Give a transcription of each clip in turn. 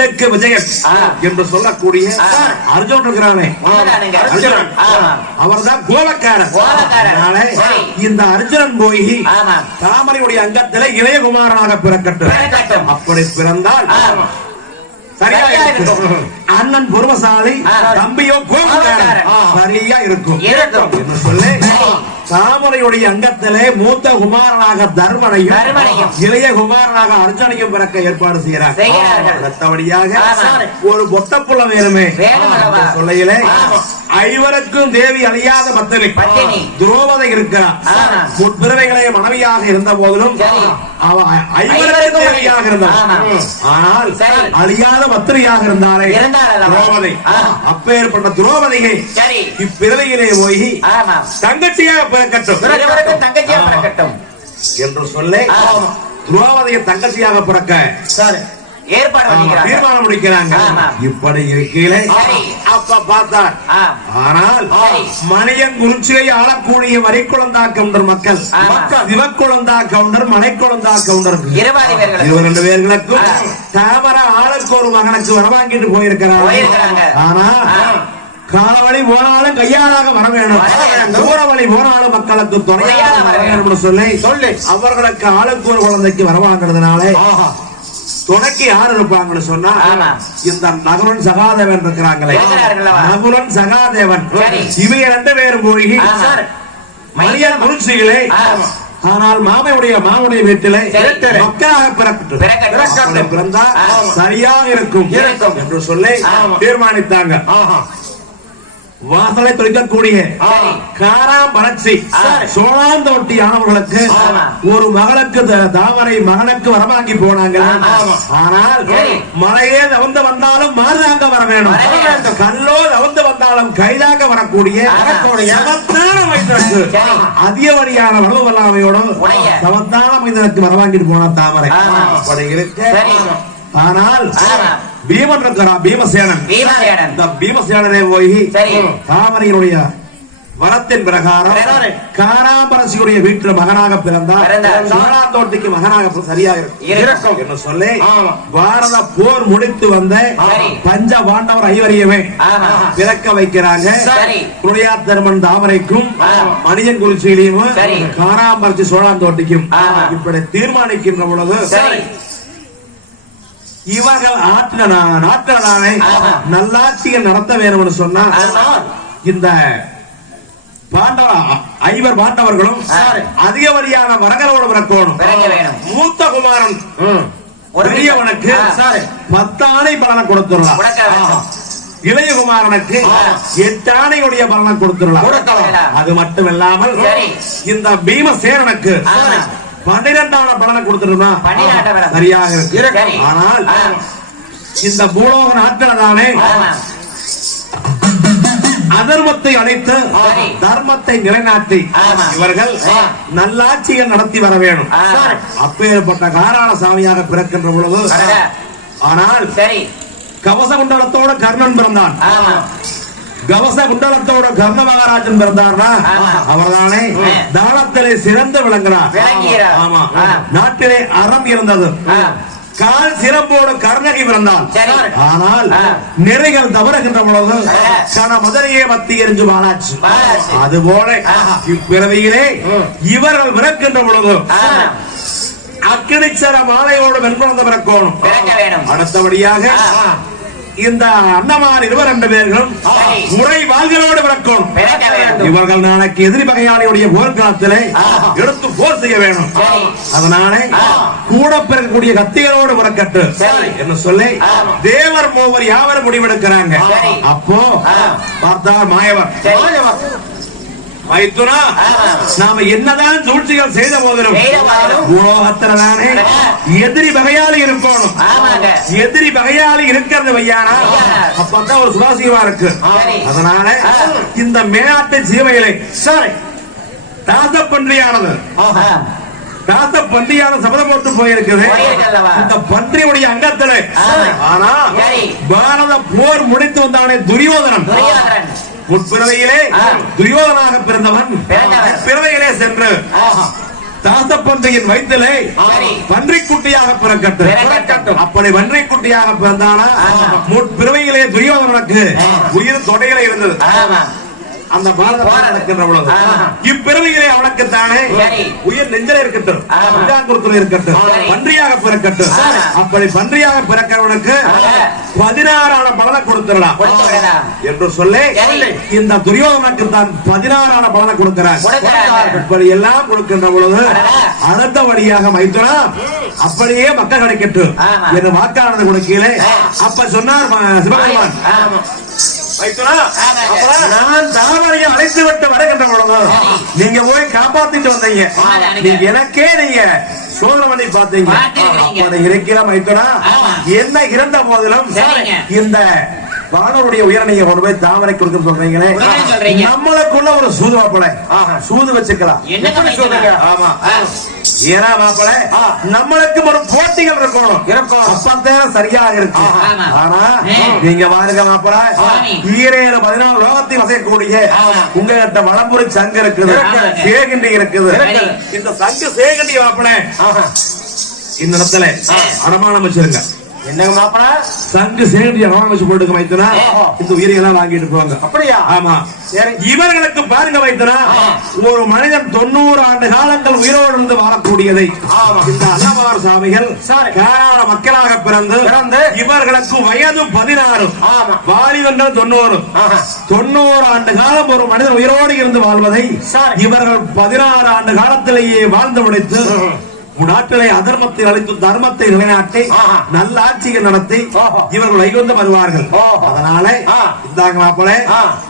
வில்லுக்கு விஜயன். என்று சொல்லக்கூடிய. அர்ஜுன் இருக்கிறானே கோபக்காரன். அதனால சரி. இந்த அர்ஜுனன் போய். தாமரையுடைய அங்கத்திலே இளையகுமாரனாக பிறக்கட்டும். அப்படி பிறந்தால். அண்ணன் பொறுமசாலி. தம்பியோ கோபக்காரன். சரியா இருக்கும். என்று சொல்லி. தாமரையுடைய அங்கத்திலே மூத்த குமாரனாக தர்மனையும். இளைய குமாரனாக அர்ஜுனையும் பிறக்க ஏற்பாடு செய்கிறார். ஒரு பொட்டப்புள்ள வேணுமே சொல்லையிலே. ஐவருக்கும் தேவி அழியாத பத்தினி. துரோபதை இருக்கிறார். முற்பிறவைகளே மனைவியாக இருந்த போதிலும் ஐவருக்கும் தேவியாக இருந்தார். ஆனால். அழியாத பத்திரியாக இருந்தாலே? துரோபதை. அப்பேற்பட்ட துரோபதையை இப்பிறவையிலே போய் தங்கச்சியாக பிறக்கட்டும் இருவருக்கும் தங்கச்சியா ஆமா. பிறக்கட்டும் என்று சொல்லி. துரோபதையை தங்கச்சியாக பிறக்க சரி ஏற்பாடு தீர்மானம் முடிக்கிறாங்க. இப்படி இருக்கையிலே. அப்ப பார்த்தார். ஆனால். மணியன் குறிச்சியை ஆளக்கூடிய வரிக்குழந்தா கவுண்டர் மக்கள். சிவக்குழந்தா கவுண்டர் மலைக்குழந்தா கவுண்டர். இவர் ரெண்டு பேர்களுக்கும். தாமர ஆளுக்கு ஒரு மகனுக்கு வரவாங்கிட்டு போயிருக்கிறாங்க. ஆனா ஆ. காலவழி போனாலும் கையாளாக வர வேணும் வர. தூரவழி போனாலும் மக்களுக்கு துணையாக வர வர வேண்டும் சொல்லி சொல்லு. அவர்களுக்கு ஆளுக்கு ஒரு குழந்தைக்கு வரவாங்கிறதுனால துணைக்கு யார் இருப்பாங்கன்னு சொன்னா. இந்த நகுலன் சகாதேவன் இருக்கிறாங்களே? நகுலன் சகாதேவன். இவங்க ரெண்டு பேரும் போய். மணியன் குறிச்சிகளே. ஆனால் மாமையுடைய மாவுடைய வீட்டிலே. மக்களாக பிறக்கட்டும் பிறந்தா. சரியாக இருக்கும். என்று சொல்லி. தீர்மானித்தாங்க வாசலை தொழிக்கக்கூடிய சரி. காராம் வளர்ச்சி சரி. சோழாந்தோட்டி ஆனவர்களுக்கு. ஒரு மகளுக்கு த- தாமரை மகனுக்கு வரவாங்கி போனாங்க. ஆனால் சரி. மலையே தவந்து வந்தாலும் மாறுதாங்க வர வேணும். கல்லோ தவந்து வந்தாலும் கைதாக வரக்கூடிய சரி. அதிகவடியான வலுவல்லாமையோட உடைய. சமத்தான மைந்தனுக்கு வரவாங்கிட்டு போனா தாமரை ஆனால். பீமன் இருக்கிறான் பீமசேனன் பீமசேனன் இந்த பீமசேனரே போய். தாமரையினுடைய வரத்தின் பிரகாரம். காராம்பரசியுடைய வீட்டில் மகனாக பிறந்தார் பிறந்தார். சோழாந்தோட்டிக்கு மகனாக பி- சரியா இருக்கும். என்று சொல்லி. பாரத போர் முடித்து வந்த. பஞ்ச பாண்டவர் ஐவரையுமே ஆமா. பிறக்க வைக்கிறாங்க சரி. குருடையா தர்மன் தாமரைக்கும். மணியன் குறிச்சியிலையும். காராம்பரசி சோழாந்தோட்டிக்கும். இப்படி தீர்மானிக்கின்ற பொழுது இவர்கள் ஆமா. நல்லாட்சியை நடத்த வேணும்னு சொன்னா. இந்த பாண்டவ ஐவர் பாண்டவர்களும் சரி. அதிக வழியான வரகரோடு பிறக்கணும். மூத்த குமாரன் பெரியவனுக்கு ஆ. சரி, பத்து ஆணை பலனை கொடுத்துடலாம் கொடுக்க வேண்டும். இளைய குமாரனுக்கு ஆ. எட்டு ஆணையுடைய பலனை கொடுத்துடலாம். அது மட்டுமில்லாமல் சரி. இந்த பீமசேனனுக்கு ஆமா. பன்னிரெண்டான பலனை பலன். சரியாக இருக்கு. ஆனால். இந்த பூலோக நாட்கள் தானே. அதர்மத்தை அழைத்து. தர்மத்தை நிலைநாட்டி. இவர்கள் ஆ. நல்லாட்சிகள் நடத்தி வர வேணும். அப்பேற்பட்ட காராள சாமியாக பிறக்கின்ற பொழுது. ஆனால் கவச குண்டலத்தோட கர்ணன் பிறந்தான் கவச குண்டலத்தோட கர்ண மகாராஜன் பிறந்தார்னா. அவர்தானே. தானத்திலே சிறந்து விளங்குறார். ஆமா. நாட்டிலே அறம் இருந்தது. கால் சிறப்போடு கர்ணகி பிறந்தான். ஆனால். நிறைகள் தவறுகின்ற பொழுது. கன மதுரையே மத்தி எரிஞ்சு பாலாச்சு. அதுபோல. இப்பிறவியிலே. இவர்கள் பிறக்கின்ற பொழுது. அக்கினிச்சர மாலையோடு வெண்குழந்தை பிறக்கணும் அடுத்தபடியாக. இந்த அண்ணமார் இருவர் ரெண்டு பேர்களும். முறை வாழ்களோடு பிறக்கணும் பிறக்க வேண்டும் இவர்கள் நாளைக்கு எதிரி பகையாளியுடைய போர்க்களத்திலே. எடுத்து போர் செய்ய வேணும். அதனாலே. கூட பிறக்கக்கூடிய கத்திகளோடு பிறக்கட்டு. என்ன சொல்லி. தேவர் மூவர் யாவர் முடிவெடுக்கிறாங்க. அப்போ. பார்த்தா மாயவர் சரி. மைத்துனா. நாம என்னதான் சூழ்ச்சிகள் செய்த போதிலும் ஆ. எதிரி பகையாளி இருக்கணும் எதிரி பகையாளி இருக்கிறது வையானா. அப்பதான் ஒரு சுவாசியமா இருக்கு. அதனால. இந்த மேலாட்டு சீமையிலே சரி தாசப்பன்றியானது ஆஹா. தாத்த பன்றியான சபதம் போட்டு போயிருக்குது? இந்த பன்றியுடைய அங்கத்துல. ஆனா. பாரத போர் முடித்து வந்தவனே துரியோதனன் முற்பிறவையிலே. துரியோதனாக பிறந்தவன். பிறவையிலே சென்று. தாசப்பன்றியின் வயிற்றிலே சரி. பன்றிக்குட்டியாக பிறக்கட்டும். அப்படி பன்றிக்குட்டியாக பிறந்தானா ஆமா. முற்பிறவையிலே துரியோதனனுக்கு உயிர் தொடையில இருந்தது அந்த பாரத பாரதம். நடக்கின்ற பொழுது சரி. உயிர் நெஞ்சில இருக்கட்டும். பஞ்சாங்குரத்துல இருக்கட்டும். பன்றியாக பிறக்கட்டும். அப்படி பன்றியாக பிறக்கிறவனுக்கு. பதினாறான பலனை கொடுத்துடலாம். என்று சொல்லி. இந்த துரியோதனுக்கு தான் பதினாறான பலனை கொடுக்கிறார். இப்படி எல்லாம் கொடுக்கின்ற பொழுது அடடா. அடுத்தபடியாக மைத்துனா அப்படியே மக்கள் கிடைக்கட்டும். என்று வாக்காளர் கொடுக்கீங்களே ஆ. அப்ப சொன்னார் சிவபெருமான் மைத்துனா, அழைத்து விட்டு வருகின்ற. நீங்க போய் காப்பாத்திட்டு வந்தீங்க. நீங்க எனக்கே நீங்க சோதனை பண்ணி பாத்தீங்க. அப்படி இருக்கிற. என்ன இருந்த போதிலும். இந்த வானவருடைய உயர நீங்க கொண்டு போய் தாமரை கொடுக்க சொல்றீங்களே. நம்மளுக்குள்ள ஒரு சூது மாப்பிள சூது வச்சுக்கலாம்? ஆமா. ஏன்னா மாப்பிள நம்மளுக்கு ஒரு போட்டிகள் இருக்கணும் இருக்கும். அப்பதான் சரியாக இருக்கு. ஆனா. நீங்க பாருங்க மாப்பிள. ஈரேழு பதினாலு லோகத்தையும் வசையக்கூடிய. உங்ககிட்ட வளம்புரி சங்கு இருக்குது. சேகண்டி இருக்குது. இந்த சங்கு சேகண்டி மாப்பிள. இந்த இடத்துல அடமானம் வச்சிருங்க என்னங்க மாப்பிள சங்கு சேகண்டி அடமானம் வச்சு போட்டுக்க வைத்தனா. இந்த உயிரியெல்லாம் வாங்கிட்டு போவாங்க அப்படியா ஆமா. இவர்களுக்கு பாருங்க வைத்தனா ஒரு மனிதன் தொண்ணூறு ஆண்டு காலங்கள் உயிரோடு இருந்து வாழக்கூடியதை. இந்த அன்னவார் சாமிகள். காராள மக்களாக பிறந்து பிறந்து இவர்களுக்கு வயது பதினாறு ஆமா. வாலிபங்கள் தொண்ணூறு. தொண்ணூறு ஆண்டு காலம் ஒரு மனிதன் உயிரோடு இருந்து வாழ்வதை. இவர்கள் பதினாறு ஆண்டு காலத்திலேயே வாழ்ந்து முடித்து நாட்டிலே அதர்மத்தை அழித்து தர்மத்தை நிலைநாட்டி ஆஹா. நல்ல ஆட்சியை நடத்தி. இவர்கள் வைகுந்தம் வருவார்கள். அதனால. இந்தாங்க மாப்பிள.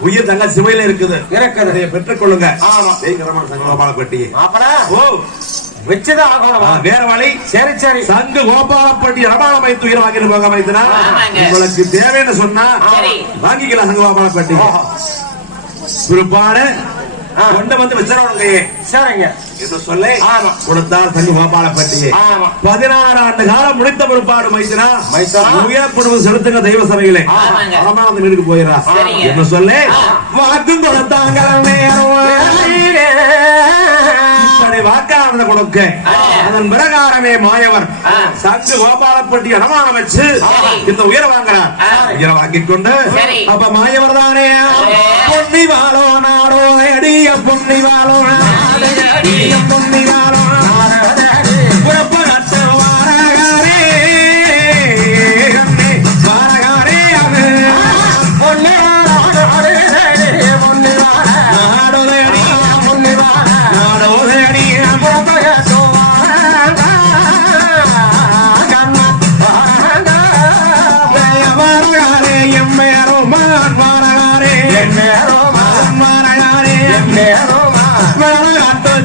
உயிர் தங்க சிவையில இருக்குது இருக்குது. பெற்றுக் கொள்ளுங்க ஆமா. ஜெயகரமான சங்கோபால பெட்டி மாப்பிள ஓ வச்சுதான் ஆகணும் வேற வழி சரி சரி சங்கு கோபாலப்பட்டி ரபால வைத்து உயிர் வாங்கிட்டு போக. உங்களுக்கு தேவைன்னு சொன்னா. வாங்கிக்கலாம் சங்கு கோபாலப்பட்டி ஆ. கொண்டு வந்து சரிங்க என்று சொல்லி ஆமா. கொடுத்தால் சங்கு கோபாலப்பட்டியை ஆமா பதினாறு ஆண்டு காலம் முடித்த பிற்பாடு மைத்திரா மைத்திரா. உயர்ப்படுவது செலுத்துங்க தெய்வ ஆமாங்க. பரமானந்த வீட்டுக்கு போயிடா. என்ன சொல்லி ஆ. வாக்கும் கொடுத்தாங்க வாக்காளர்களை கொடுக்க. அதன் பிரகாரமே மாயவர். சங்கு கோபாலப்பட்டி அடமானம் வச்சு. இந்த உயர வாங்குறார். உயர வாங்கிக் கொண்டு. அப்ப மாயவர் தானே. பொன்னி வாழோ நாடோ அடிய பொன்னி வாழோ நாடு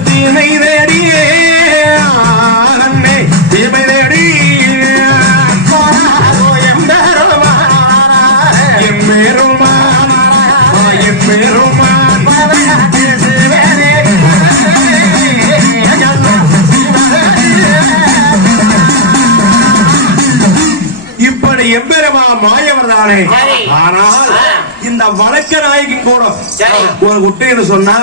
தீமை எம்மேரோமான் இப்படி எம்பெருமா மாயவர் தானே. ஆனால். இந்த வழக்க நாயகி கூட. ஒரு குட்டைன்னு சொன்னா